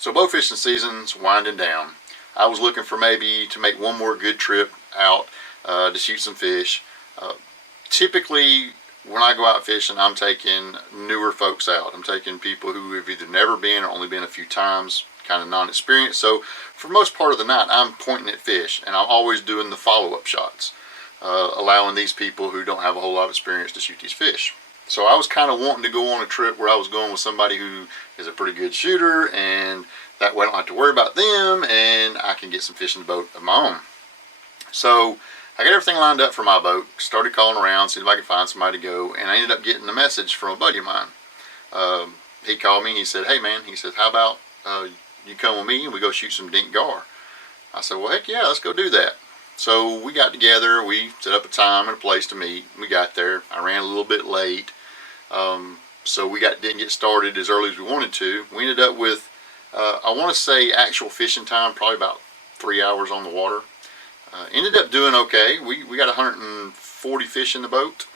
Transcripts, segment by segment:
So bow fishing season's winding down. I was looking for maybe to make one more good trip out to shoot some fish. Typically, when I go out fishing, I'm taking newer folks out. I'm taking people who have either never been or only been a few times, kind of non-experienced. So for most part of the night, I'm pointing at fish, and I'm always doing the follow-up shots, allowing these people who don't have a whole lot of experience to shoot these fish. So I was kind of wanting to go on a trip where I was going with somebody who is a pretty good shooter, and that way I don't have to worry about them, and I can get some fish in the boat of my own. So I got everything lined up for my boat, started calling around, see if I could find somebody to go, and I ended up getting a message from a buddy of mine. He called me, he said, "Hey man," he said, "how about you come with me and we go shoot some dink gar?" I said, "Well, heck yeah, let's go do that." So we got together, we set up a time and a place to meet. We got there. I ran a little bit late, so we didn't get started as early as we wanted to. We ended up with, I want to say actual fishing time, probably about 3 hours on the water. Ended up doing okay. We got 140 fish in the boat,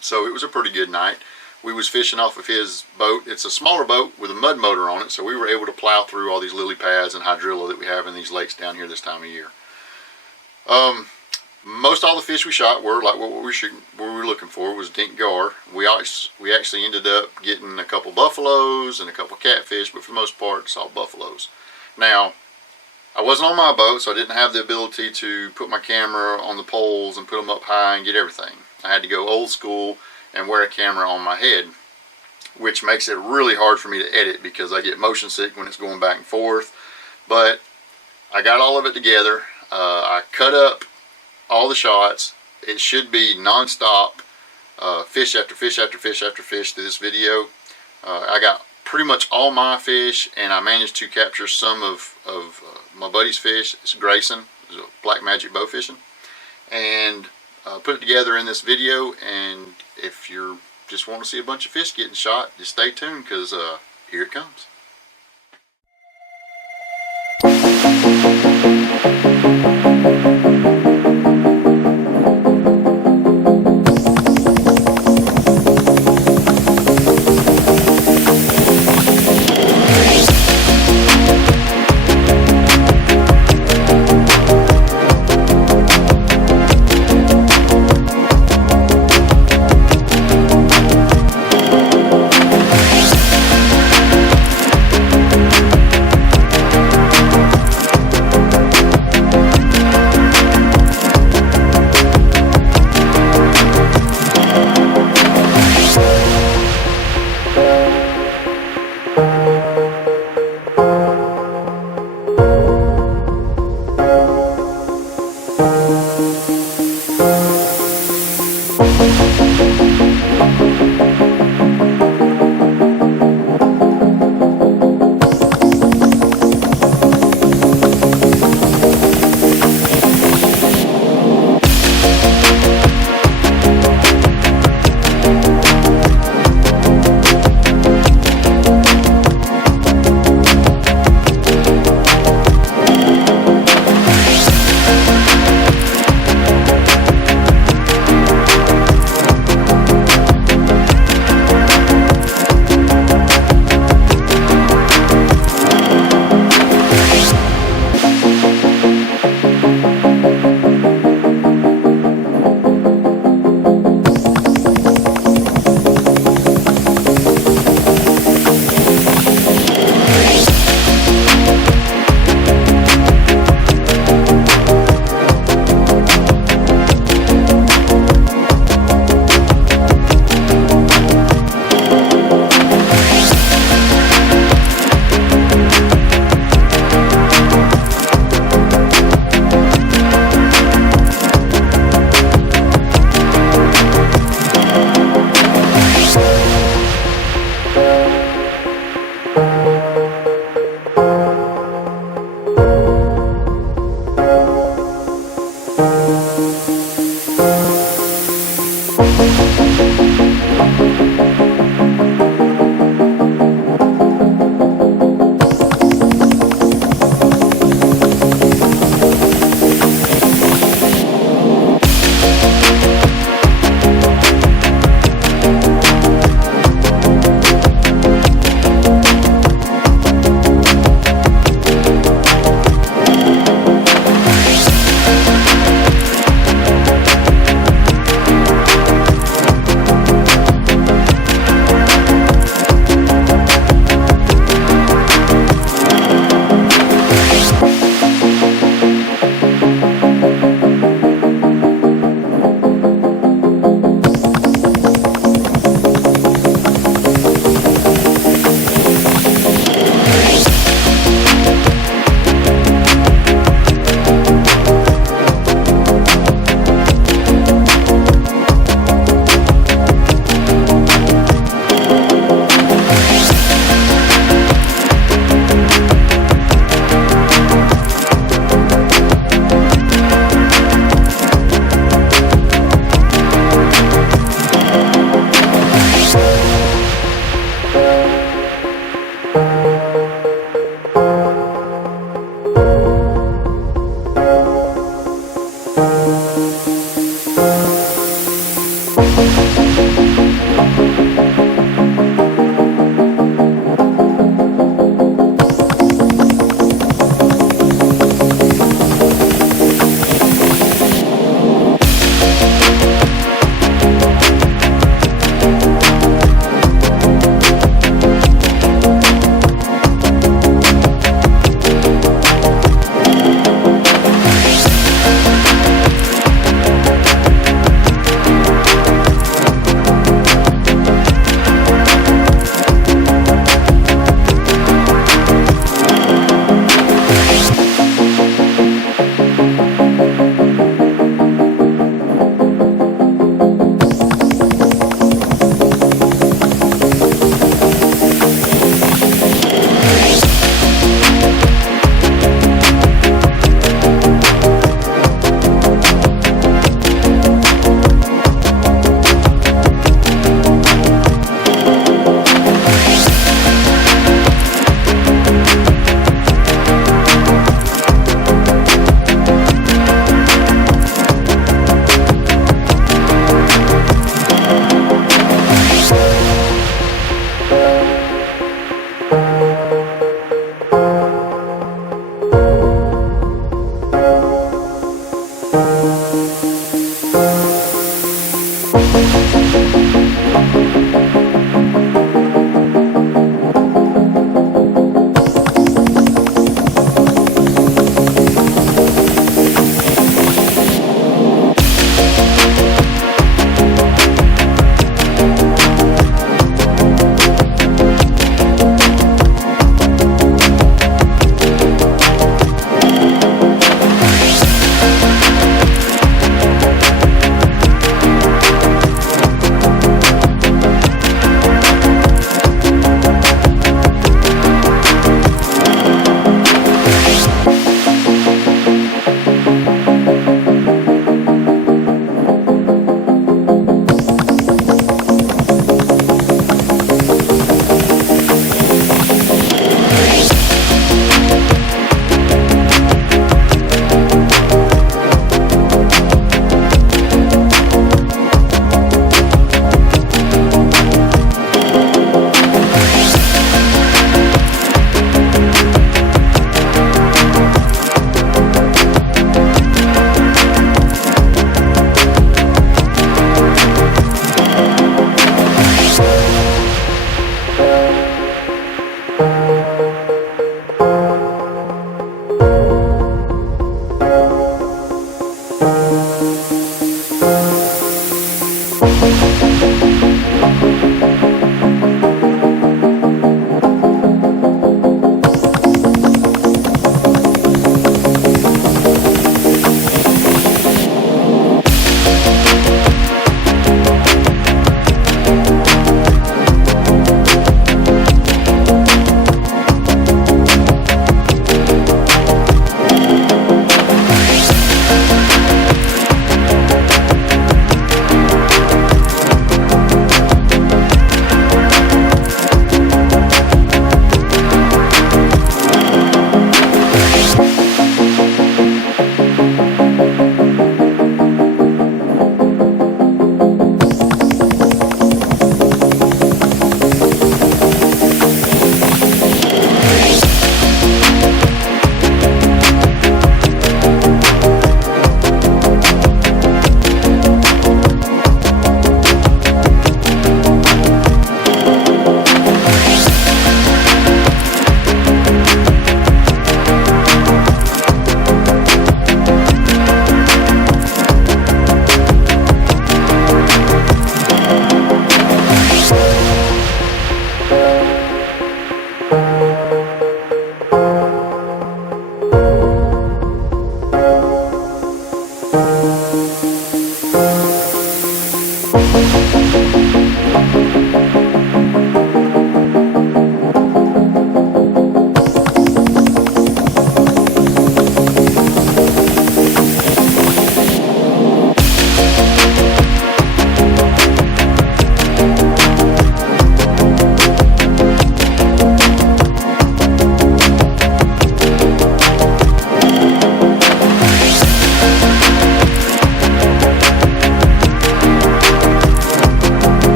so it was a pretty good night. We was fishing off of his boat. It's a smaller boat with a mud motor on it, so we were able to plow through all these lily pads and hydrilla that we have in these lakes down here this time of year. Most all the fish we shot were like what we were shooting, what we were looking for was dink gar. We actually ended up getting a couple buffaloes and a couple catfish, but for the most part it's all buffaloes. Now, I wasn't on my boat, so I didn't have the ability to put my camera on the poles and put them up high and get everything. I had to go old school and wear a camera on my head, which makes it really hard for me to edit because I get motion sick when it's going back and forth. But I got all of it together. I cut up all the shots. It should be non-stop, fish after fish after fish after fish through this video. I got pretty much all my fish, and I managed to capture some of my buddy's fish. It's Grayson, it's a black Majick Bowfishing, and put it together in this video. And if you just want to see a bunch of fish getting shot, just stay tuned, because here it comes.